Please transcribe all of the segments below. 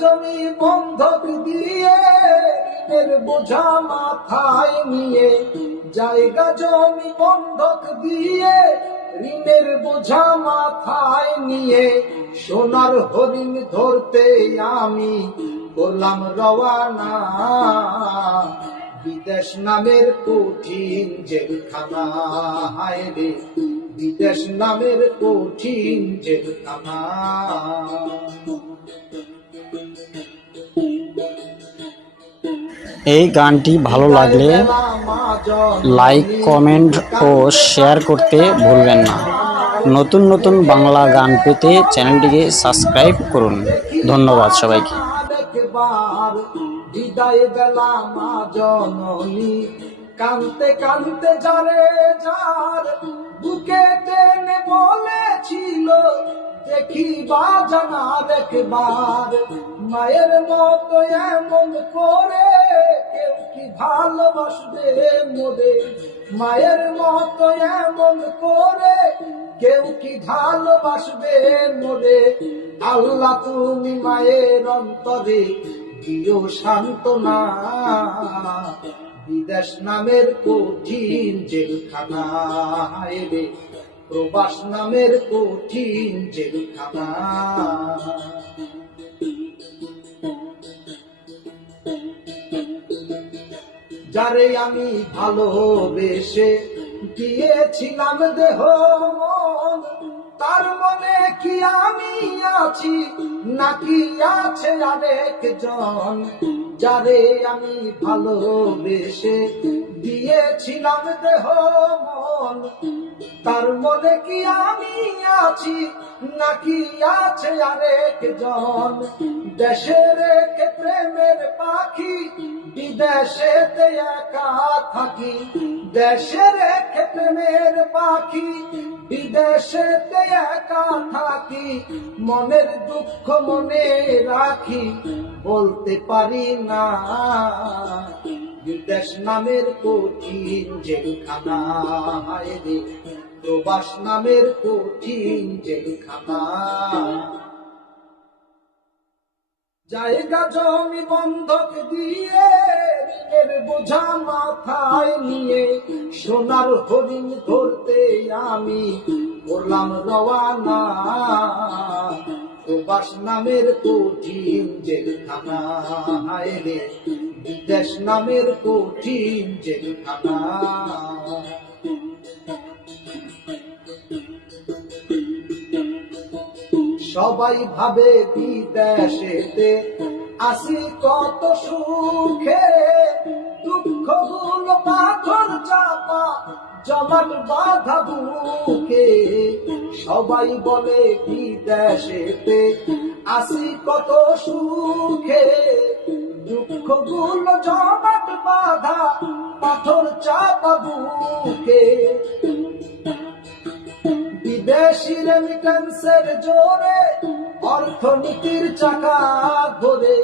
জমি বন্ধক দিয়ে ঋণের বোঝা মাথায় নিয়ে, জায়গা জমি বন্ধক দিয়ে ঋণের বোঝা মাথায় নিয়ে, সোনার হরিণ ধরতে আমি করলাম রওয়ানা। বিদেশ নামের কঠিন জেলখানা, হায় রে বিদেশ নামের কঠিন জেলখানা। এই গানটি ভালো লাগলে লাইক, কমেন্ট ও শেয়ার করতে ভুলবেন না। নতুন নতুন বাংলা গান পেতে চ্যানেলটিকে সাবস্ক্রাইব করুন। ধন্যবাদ সবাইকে। বিদায় বেলা মা জননী, কানতে কানতে যারে যার বুকে টেনে বলেছিল, দেখিবা জানার একবার। মায়ের মতো এমন করে কেউ কি ভালোবাসবে মোরে, মায়ের মতো এমন করে কেউ কি ভালোবাসবে মোরে। আল্লাহ তুমি মায়ের অন্তরে দিও সান্ত্বনা, বিদেশ নামের কঠিন জেলখানা, রে প্রবাস নামের কঠিন জেলখানা। যারে আমি ভালোবেসে দিয়েছিলাম দেহ মন, তার মনে কি আমি আছি নাকি আছে আরেকজন। যারে আমি ভালোবেসে দিয়েছিলাম দেহ মন, তার মনে কি আমি আছি নাকি আছে আরেকজন। দেশে রেখে প্রেমের পাখি বিদেশেতে একা থাকি, দেশে রেখে প্রেমের পাখি বিদেশেতে একা থাকি। মনের দুঃখ মনে রাখি বলতে পারি না, বিদেশ নামের কঠিন জেলখানা, হায় রে প্রবাস নামের কঠিন জেলখানা। জায়গা জমি বন্ধক দিয়ে ঋণের বোঝা মাথায় নিয়ে, সোনার হরিণ ধরতে আমি করলাম রওয়ানা। প্রবাস নামের কঠিন জেলখানা, হায় রে বিদেশ নামের কঠিন জেলখানা। সবাই ভাবে বিদেশেতে আসি কত সুখে, দুঃখ গুলো পাথর চাপা জমাট বাঁধা বুকে। সবাই বলে বিদেশেতে আসি কত সুখে, দুঃখ গুলো জমাট বাঁধা পাথর চাপা বুকে। বিদেশি রেমিটেন্সের জোরে অর্থনীতির চাকা ঘোরে,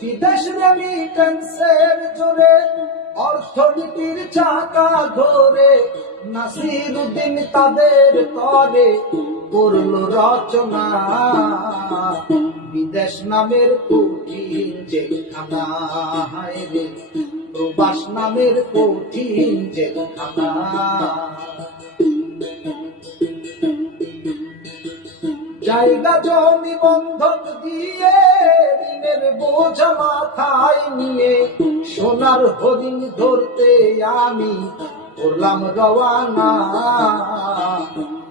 বিদেশ রেমিটেন্সের জোরে অর্থনীতির চাকা ঘোরে। নাসিরুদ্দিন তাদের করে করলো রচনা, বিদেশ নামের কঠিন জেলখানা, হায় রে প্রবাস নামের কঠিন জেলখানা। জায়গা জমি বন্ধক দিয়ে ঋণের বোঝা মাথায় নিয়ে, সোনার হরিণ ধরতে আমি করলাম রওয়ানা।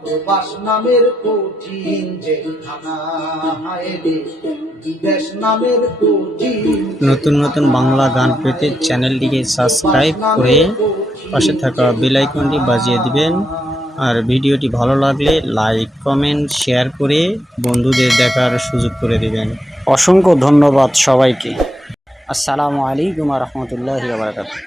প্রবাস নামের কঠিন জেলখানা, হায় রে বিদেশ নামের কঠিন। নতুন নতুন বাংলা গান পেতে চ্যানেলটিকে সাবস্ক্রাইব করে পাশে থাকা বেল আইকনটি বাজিয়ে দিবেন। আর ভিডিওটি ভালো লাগলে লাইক, কমেন্ট, শেয়ার করে বন্ধুদের দেখার সুযোগ করে দিবেন। অসংখ্য ধন্যবাদ সবাইকে। আসসালামু আলাইকুম ওয়া রাহমাতুল্লাহি ওয়া বারাকাতুহু।